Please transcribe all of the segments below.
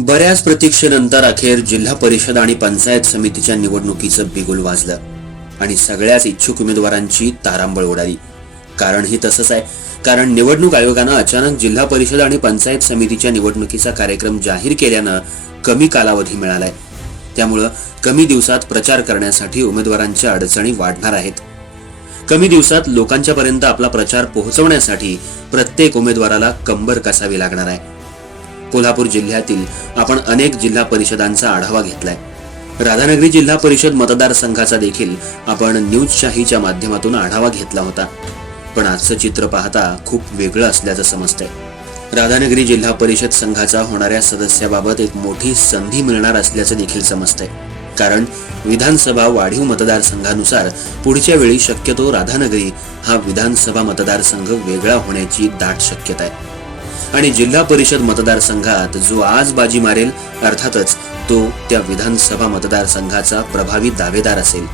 बऱ्याच प्रतीक्षेनंतर अखेर जिल्हा परिषद आणि पंचायत समितीच्या निवडणुकीचं बिगुल वाजलं आणि सगळ्याच इच्छुक उमेदवारांची तारांबळ उडाली. कारण ही तसंच आहे. कारण निवडणूक आयोगानं अचानक जिल्हा परिषद आणि पंचायत समितीच्या निवडणुकीचा कार्यक्रम जाहीर केल्यानं कमी कालावधी मिळालाय. त्यामुळं कमी दिवसात प्रचार करण्यासाठी उमेदवारांच्या अडचणी वाढणार आहेत. कमी दिवसात लोकांच्या पर्यंत आपला प्रचार पोहोचवण्यासाठी प्रत्येक उमेदवाराला कंबर कसावी लागणार आहे. कोल्हापूर जिल्ह्यातील आपण अनेक जिल्हा परिषदांचा आढावा घेतलाय. राधानगरी जिल्हा परिषद मतदारसंघाचा देखील आपण न्यूजशाहीच्या माध्यमातून आढावा घेतला होता. पण आजचं चित्र पाहता खूप वेगळं असल्याचं समजतंय. राधानगरी जिल्हा परिषद संघाचा होणाऱ्या सदस्याबाबत एक मोठी संधी मिळणार असल्याचं देखील समजतंय. कारण विधानसभा वाढीव मतदारसंघानुसार पुढच्या वेळी शक्यतो राधानगरी हा विधानसभा मतदारसंघ वेगळा होण्याची दाट शक्यता आहे. आणि जिल्हा परिषद मतदारसंघात जो आज बाजी मारेल अर्थातच तो त्या विधानसभा मतदारसंघाचा प्रभावी दावेदार असेल.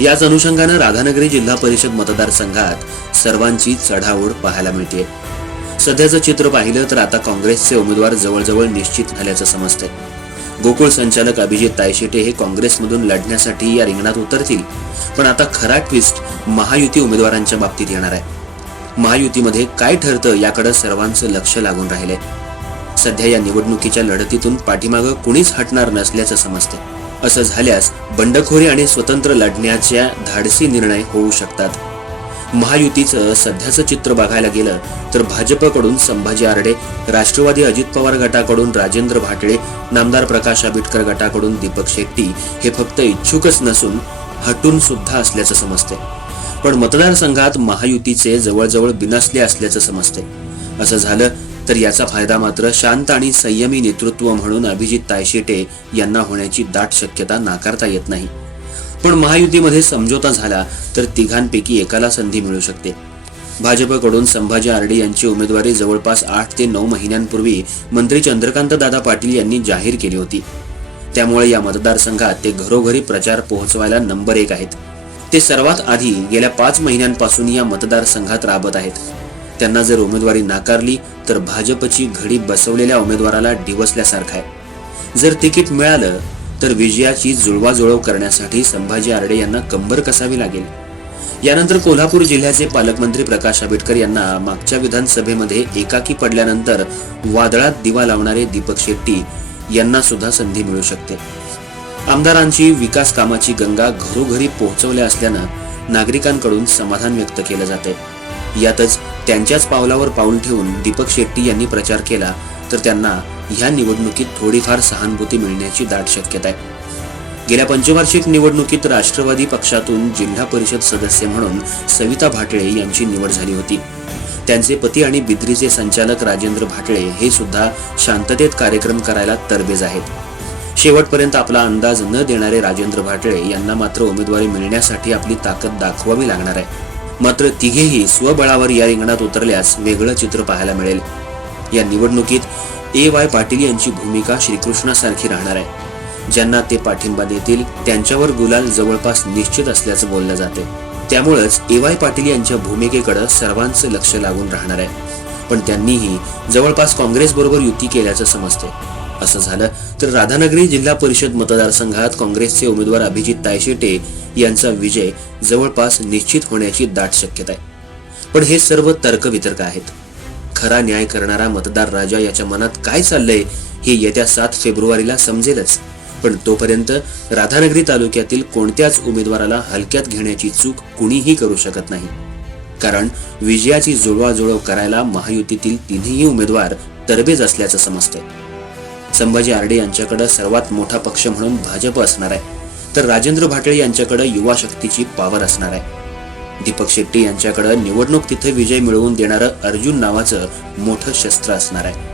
याच अनुषंगानं राधानगरी जिल्हा परिषद मतदारसंघात सर्वांची चढाओढ पाहायला मिळते. सध्याचं चित्र पाहिलं तर आता काँग्रेसचे उमेदवार जवळजवळ निश्चित झाल्याचं समजतंय. गोकुळ संचालक अभिजित तायशेटे हे काँग्रेसमधून लढण्यासाठी या रिंगणात उतरतील. पण आता खरा ट्विस्ट महायुती उमेदवारांच्या बाबतीत येणार आहे. महायुतीमध्ये काय ठरतं याकडे सर्वांचं लक्ष लागून राहिलंय. सध्या या निवडणुकीच्या लढतीतून पाठीमागं कुणीच हटणार नसल्याचं समजतंय. असं झाल्यास बंडखोरी आणि स्वतंत्र लढण्याच्या धाडसी निर्णय होऊ शकतात. महायुतीचं सध्याचं चित्र बघायला गेलं तर भाजपकडून संभाजी आरडे, राष्ट्रवादी अजित पवार गटाकडून राजेंद्र भाटळे, नामदार प्रकाश आंबेडकर गटाकडून दीपक शेट्टी हे फक्त इच्छुकच नसून हटून सुद्धा असल्याचं समजतंय. पण मतदारसंघात महायुतीचे जवळजवळ बिनसले असल्याचं समजतंय. असं झालं तर याचा फायदा मात्र शांत आणि संयमी नेतृत्व म्हणून अभिजित तायशेटे यांना होण्याची दाट शक्यता नाकारता येत नाही. पण महायुतीमध्ये समझोता झाला तर तिघांपैकी एकाला संधी मिळू शकते. भाजपकडून संभाजी आरडे यांची उमेदवारी जवळपास 8 ते 9 महिन्यांपूर्वी मंत्री चंद्रकांत दादा पाटील यांनी जाहीर केली होती. त्यामुळे या मतदारसंघात ते घरोघरी प्रचार पोहोचवायला नंबर 1 आहेत. ते सर्वात आधी गेल्या 5 महिन्यांपासून या मतदारसंघात राबत आहेत. त्यांना जर उमेदवारी नाकारली तर भाजपची घडी बसवलेल्या उमेदवाराला डिवसल्यासारखं आहे. जर तिकीट मिळालं तर विजयाची जुळवाजुळव करण्यासाठी संभाजी आरडे यांना कंबर कसावी लागेल. यानंतर कोल्हापूर जिल्ह्याचे पालकमंत्री प्रकाश आंबेडकर यांना मागच्या विधानसभेमध्ये एकाकी पडल्यानंतर वादळात दिवा लावणारे दीपक शेट्टी यांना सुद्धा संधी मिळू शकते. आमदारांची विकास कामाची गंगा घरोघरी पोहोचवल्या असल्यानं नागरिकांकडून समाधान व्यक्त केलं जाते. यातच त्यांच्याच पावलावर पाऊल ठेवून दीपक शेट्टी यांनी प्रचार केला तर त्यांना ह्या निवडणुकीत थोडीफार सहानुभूती मिळण्याची दाट शक्यता आहे. गेल्या पंचवार्षिक निवडणुकीत राष्ट्रवादी पक्षातून जिल्हा परिषद सदस्य म्हणून सविता भाटळे यांची निवड झाली होती. त्यांचे पती आणि बिद्रीचे संचालक राजेंद्र भाटळे हे सुद्धा शांततेत कार्यक्रम करायला तरबेज आहेत. शेवटपर्यंत आपला अंदाज न देणारे राजेंद्र भाटळे यांना मात्र उमेदवारी मिळण्यासाठी आपली ताकद दाखवावी लागणार आहे. मात्र तिघेही स्वबळावर या रिंगणात उतरल्यास वेगळं चित्र पाहायला मिळेल. या निवडणुकीत A.Y. पाटील यांची भूमिका श्रीकृष्णासारखी राहणार आहे. ज्यांना ते पाठिंबा देतील त्यांच्यावर गुलाल जवळपास निश्चित असल्याचं बोललं जाते. त्यामुळेच A.Y. पाटील यांच्या भूमिकेकडे सर्वांचं लक्ष लागून राहणार आहे. पण त्यांनीही जवळपास काँग्रेस बरोबर युती केल्याचं समजते. असं झालं तर राधानगरी जिल्हा परिषद मतदारसंघात काँग्रेसचे उमेदवार अभिजित तायशेटे यांचा विजय जवळपास निश्चित होण्याची दाट शक्यता आहे. पण हे सर्व तर्कवितर्क आहेत. खरा न्याय करणारा मतदार राजा याच्या मनात काय चाललंय हे येत्या 7 फेब्रुवारीला समजेलच. पण तोपर्यंत राधानगरी तालुक्यातील कोणत्याच उमेदवाराला हलक्यात घेण्याची चूक कुणीही करू शकत नाही. कारण विजयाची जुळवाजुळव करायला महायुतीतील तिन्ही उमेदवार तरबेज असल्याचं समजतंय. संभाजी आरडे यांच्याकडे सर्वात मोठा पक्ष म्हणून भाजप असणार आहे, तर राजेंद्र भाटळे यांच्याकडे युवा शक्तीची पॉवर असणार आहे. दीपक शेट्टी यांच्याकडे निवडणूक तिथे विजय मिळवून देणारं अर्जुन नावाचं मोठं शस्त्र असणार आहे.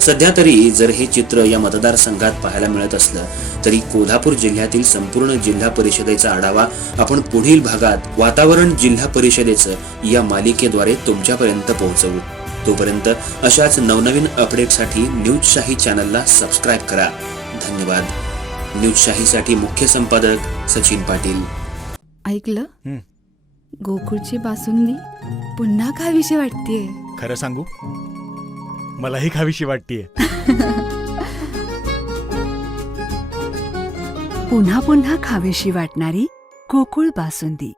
सध्या तरी जर हे चित्र या मतदारसंघात पाहायला मिळत असलं तरी कोल्हापूर जिल्ह्यातील संपूर्ण जिल्हा परिषदेचा आढावा आपण पुढील भागात वातावरण जिल्हा परिषदेचं या मालिकेद्वारे तुमच्यापर्यंत पोहोचवू. तोपर्यंत अशाच नवनवीन अपडेटसाठी न्यूजशाही चॅनलला सबस्क्राईब करा. धन्यवाद. न्यूजशाहीसाठी मुख्य संपादक सचिन पाटील. ऐकलं? गोकुळची बासुंदी पुन्हा खावीशी वाटतेय. खरं सांगू, मलाही खावीशी वाटतेय. पुन्हा पुन्हा खावीशी वाटणारी गोकुळ बासुंदी.